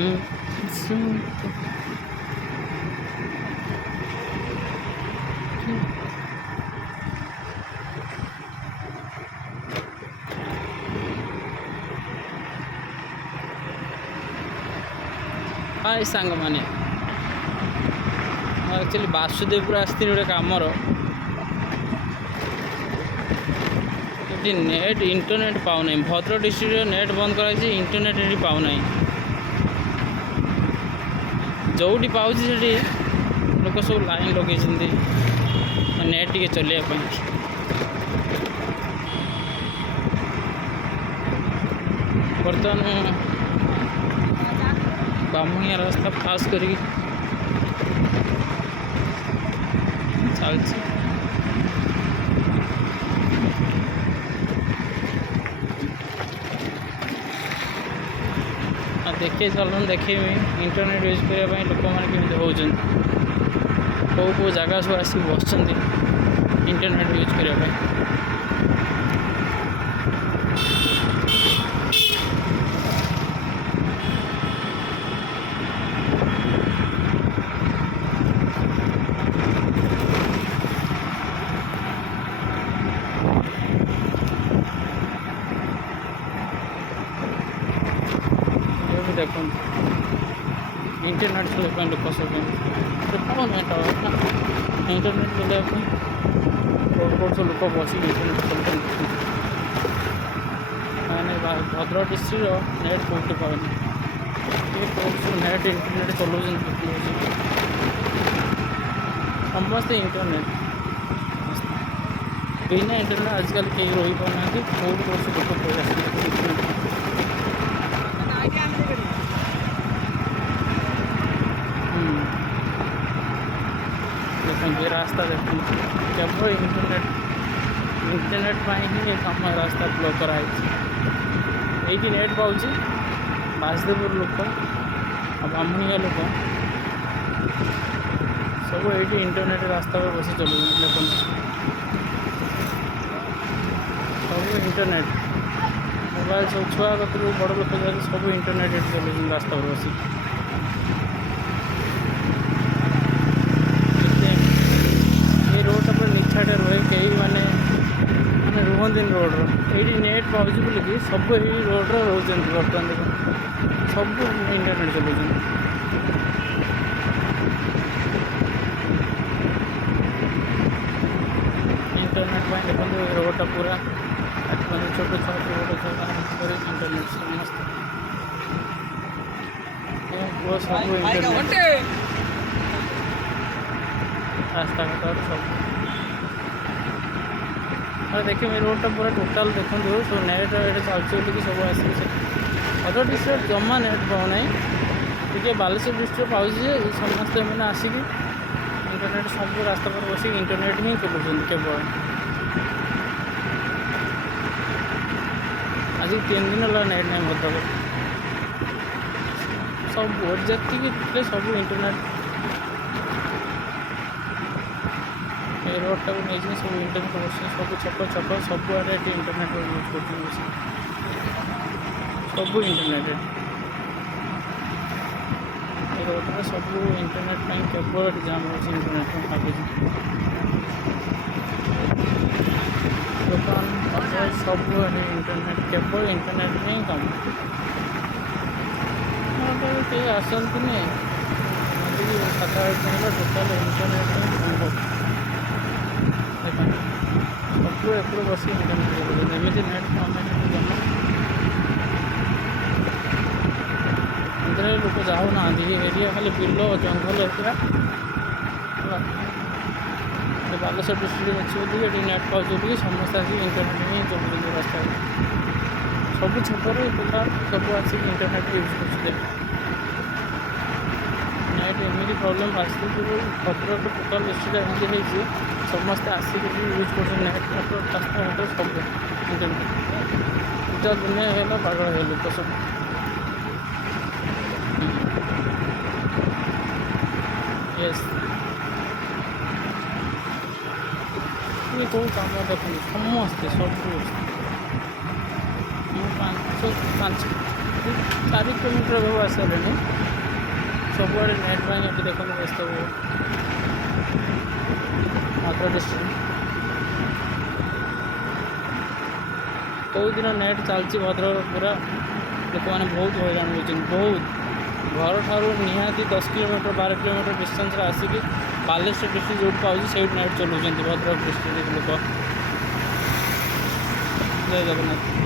हाय सांग मैंने एक्चुअली बासुदेवपुर आसती गोटे कमर ये नेट इंटरनेट पाऊना भद्रक डिस्ट्रिक्ट नेट बंद कर इंटरनेट ये पाऊना जोटी पाँच से लोक सब लाइन लगे नेट टे चलने बर्तमान बामुनिया रास्ता पास कर चल देखे चलन देखे इंटरनेट यूज करने लोक मैंने कमी हो कौ जगह सब आसिक बस इंटरनेट यूज करने देखो इंटरनेट चलने लोक सब पाऊन इंटरनेट चलने रोड सब लोक बस इंटरनेट चलते मैंने भद्रक डिस्ट्रिक्ट नेट कौटी पाऊन नेट इंटरनेट चलाऊँ समस्ते इंटरनेट बिना इंटरनेट आजकल कहीं रही पाना कौट कौट लोक पड़ा ये रास्ता देखो केवल इंटरनेट ही आम रास्ता ब्लॉक कराई ये नेट पाँच बासुदेवपुर लोक बामुनिया लोक सब ये इंटरनेट रास्ता पर बस चलू देखो सब इंटरनेट मोबाइल सब छुआ कतरू बड़ लोक जाए सब इंटरनेट चलू रास्ता पर बस रोड पर निछाटे रहे कई माने रुहती रोड ये नेट पाँच बोलिकी सब ये रोड रोचे बर्तमान देख सब इंटरनेट चलाऊँ इंटरनेट देखो रोडटा पूरा छोट छोट इंटरनेट समस्त सब इंटरनेट रास्ता घाट सब और देखिए मेरे रोडटा पूरा टोटाल देखो सब नेट ये चलती सब आस भद्रक डिस्ट्रिक्ट जमा नेट पाऊना टे बालेश्वर डिस्ट्रिक्ट पाँच समस्ते मैंने आसिक इंटरनेट सब रास्ता पर बस इंटरनेट ही चलाऊँ केवल आज 3 दिन है नेट नहीं भद्रक सब भोट जी सब इंटरनेट रोडटा को नहीं सब इंटरनेट बस सब छक छक सब आड़े इंटरनेट यूज कर सब इंटरनेट रोड सब इंटरनेट केवल जाम हो इंटरनेट भावी दुकान सब इंटरनेट केवल इंटरनेट ही कम कहीं आसती सात 8 दिन टोटाल इंटरनेट संभव सब एपड़ बस इंटरनेट एमती नेट जमा लोक जाऊना एरिया खाली बिल जंगल एरिया बालेश्वर डिस्ट्रिक्ट अच्छी ये नेट पाँच समस्त आसिक इंटरनेट ही चलते रास्ता सब छपर पिला सब आसिक इंटरनेट यूज कर नेट एमती problem Basudevpur Bhadrak total district एमती समस्ते आसिक यूज कर नेट रास्ता घाट सब इंटरनेट पूजा दुनिया है पागल है लोक सब यस ये कौ कम देखो समस्ते सब 5 4 किलोमीटर सब आसले सबुआड़े नेट पाई ये देखो व्यस्त हुए भद्रक डिस्ट्रिक्ट कौ दिन नेट चलती भद्रक पूरा लोक मैंने बहुत हैरान होती बहुत घर ठार निहाती 10 किलोमीटर 12 किलोमीटर डिस्टेंस आसिक बालेश्वर डिस्ट्रिक्ट जो पाँच से नेट चलाऊँ भद्रक डिस्ट्रिक्ट लोक जय जगन्नाथ।